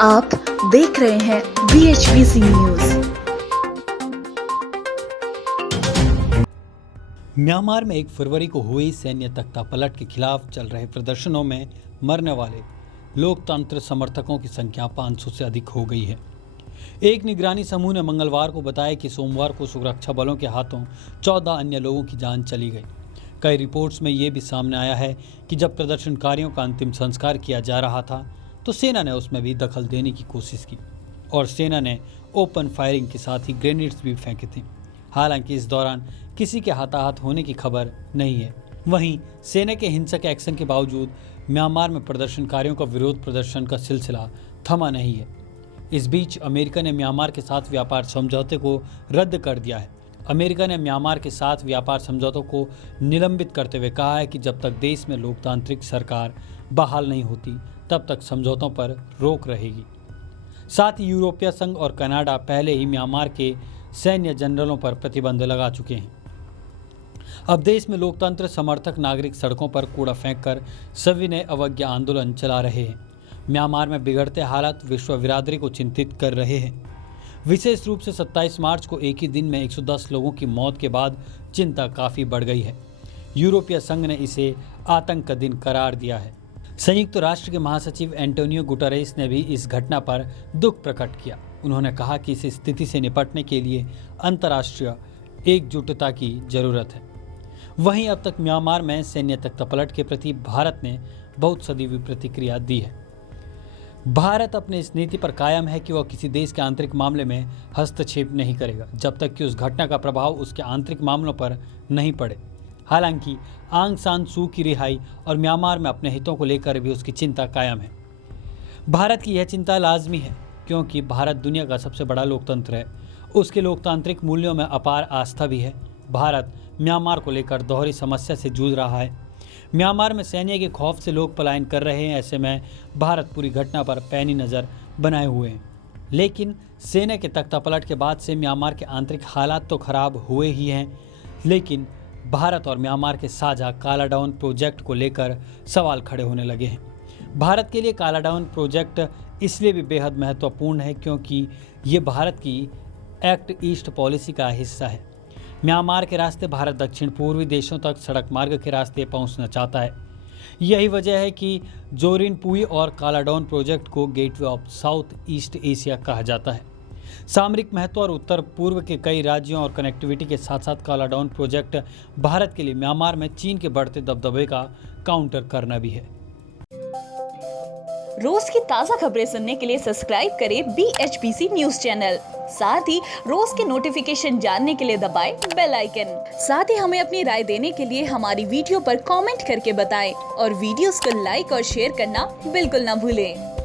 आप देख रहे हैं BHBC न्यूज। म्यांमार में 1 फरवरी को हुई सैन्य तख्तापलट के खिलाफ चल रहे प्रदर्शनों में मरने वाले लोकतंत्र समर्थकों की संख्या 500 से अधिक हो गई है। एक निगरानी समूह ने मंगलवार को बताया कि सोमवार को सुरक्षा बलों के हाथों 14 अन्य लोगों की जान चली गई। कई रिपोर्ट्स में ये भी सामने आया है कि जब प्रदर्शनकारियों का अंतिम संस्कार किया जा रहा था तो सेना ने उसमें भी दखल देने की कोशिश की और सेना ने ओपन फायरिंग के साथ ही ग्रेनेड्स भी फेंके थे। हालांकि इस दौरान किसी के हताहत होने की खबर नहीं है। वहीं सेना के हिंसक एक्शन के बावजूद म्यांमार में प्रदर्शनकारियों का विरोध प्रदर्शन का सिलसिला थमा नहीं है। इस बीच अमेरिका ने म्यांमार के साथ व्यापार समझौते को रद्द कर दिया है। अमेरिका ने म्यांमार के साथ व्यापार समझौतों को निलंबित करते हुए कहा है कि जब तक देश में लोकतांत्रिक सरकार बहाल नहीं होती तब तक समझौतों पर रोक रहेगी। साथ ही यूरोपीय संघ और कनाडा पहले ही म्यांमार के सैन्य जनरलों पर प्रतिबंध लगा चुके हैं। अब देश में लोकतंत्र समर्थक नागरिक सड़कों पर कूड़ा फेंककर सविनय अवज्ञा आंदोलन चला रहे हैं। म्यांमार में बिगड़ते हालात विश्व बिरादरी को चिंतित कर रहे हैं। विशेष रूप से 27 मार्च को एक ही दिन में 110 लोगों की मौत के बाद चिंता काफ़ी बढ़ गई है। यूरोपीय संघ ने इसे आतंक का दिन करार दिया है। संयुक्त राष्ट्र के महासचिव एंटोनियो गुटेरेस ने भी इस घटना पर दुख प्रकट किया। उन्होंने कहा कि इस स्थिति से निपटने के लिए अंतर्राष्ट्रीय एकजुटता की जरूरत है। वहीं अब तक म्यांमार में सैन्य तख्तापलट के प्रति भारत ने बहुत सजीव प्रतिक्रिया दी है। भारत अपने इस नीति पर कायम है कि वह किसी देश के आंतरिक मामले में हस्तक्षेप नहीं करेगा जब तक कि उस घटना का प्रभाव उसके आंतरिक मामलों पर नहीं पड़े। हालांकि आंग सान सू की रिहाई और म्यांमार में अपने हितों को लेकर भी उसकी चिंता कायम है। भारत की यह चिंता लाजमी है क्योंकि भारत दुनिया का सबसे बड़ा लोकतंत्र है। उसके लोकतांत्रिक मूल्यों में अपार आस्था भी है। भारत म्यांमार को लेकर दोहरी समस्या से जूझ रहा है। म्यांमार में सैन्य के खौफ से लोग पलायन कर रहे हैं। ऐसे में भारत पूरी घटना पर पैनी नज़र बनाए हुए हैं। लेकिन सेना के तख्तापलट के बाद से म्यांमार के आंतरिक हालात तो खराब हुए ही हैं, लेकिन भारत और म्यांमार के साझा कालाडाउन प्रोजेक्ट को लेकर सवाल खड़े होने लगे हैं। भारत के लिए कालाडाउन प्रोजेक्ट इसलिए भी बेहद महत्वपूर्ण है क्योंकि ये भारत की एक्ट ईस्ट पॉलिसी का हिस्सा है। म्यांमार के रास्ते भारत दक्षिण पूर्वी देशों तक सड़क मार्ग के रास्ते पहुंचना चाहता है। यही वजह है कि जोरिन पुई और कालाडाउन प्रोजेक्ट को gateway of south east Asia कहा जाता है। सामरिक महत्व और उत्तर पूर्व के कई राज्यों और कनेक्टिविटी के साथ साथ कालाडाउन प्रोजेक्ट भारत के लिए म्यांमार में चीन के बढ़ते दबदबे का काउंटर करना भी है। रोज की ताज़ा खबरें सुनने के लिए सब्सक्राइब करें BHBC न्यूज चैनल। साथ ही रोज के नोटिफिकेशन जानने के लिए दबाएं बेल आइकन। साथ ही हमें अपनी राय देने के लिए हमारी वीडियो पर कमेंट करके बताएं और वीडियोस को लाइक और शेयर करना बिल्कुल ना भूलें।